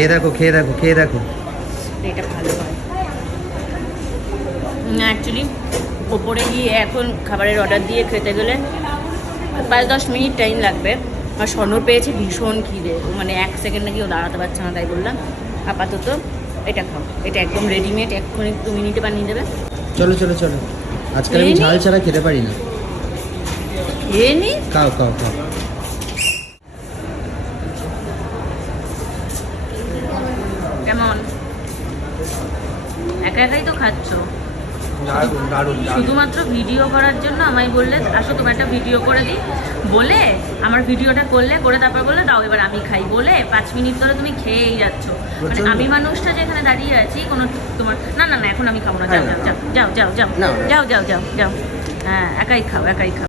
খেয়ে দেখো, খেয়ে দেখো, খেয়ে দেখো। এটা ভালো হয় না অ্যাকচুয়ালি। ওপরে গিয়ে এখন খাবারের অর্ডার দিয়ে খেতে গেলে 5-10 মিনিট টাইম লাগবে। আর স্বর্ণর পেয়েছে ভীষণ খিদে, ও মানে 1 সেকেন্ড নাকি ও দাঁড়াতে পারছে না, তাই বললাম আপাতত এটা খাও। এটা একদম রেডিমেড, এক্ষুনি 2 মিনিটে বানিয়ে দেবে। চলো চলো চলো, আজকাল আমি ঝাল ছাড়া খেতে পারি না। খেয়ে নি, খাও খাও খাও। কেমন? একা একাই তো খাচ্ছ, দারুণ দারুণ। শুধুমাত্র ভিডিও করার জন্য আমায় বললে আসো তোমার একটা ভিডিও করে দিই বলে, আমার ভিডিওটা করলে করে তারপর বললে দাও এবার আমি খাই বলে 5 মিনিট ধরে তুমি খেয়েই যাচ্ছ। মানে আমি মানুষটা যেখানে দাঁড়িয়ে আছি কোনো তোমার না না না এখন আমি খাবো না, যাও যাও যাও যাও যাও যাও যাও যাও যাও যাও। হ্যাঁ একাই খাও, একাই খাও।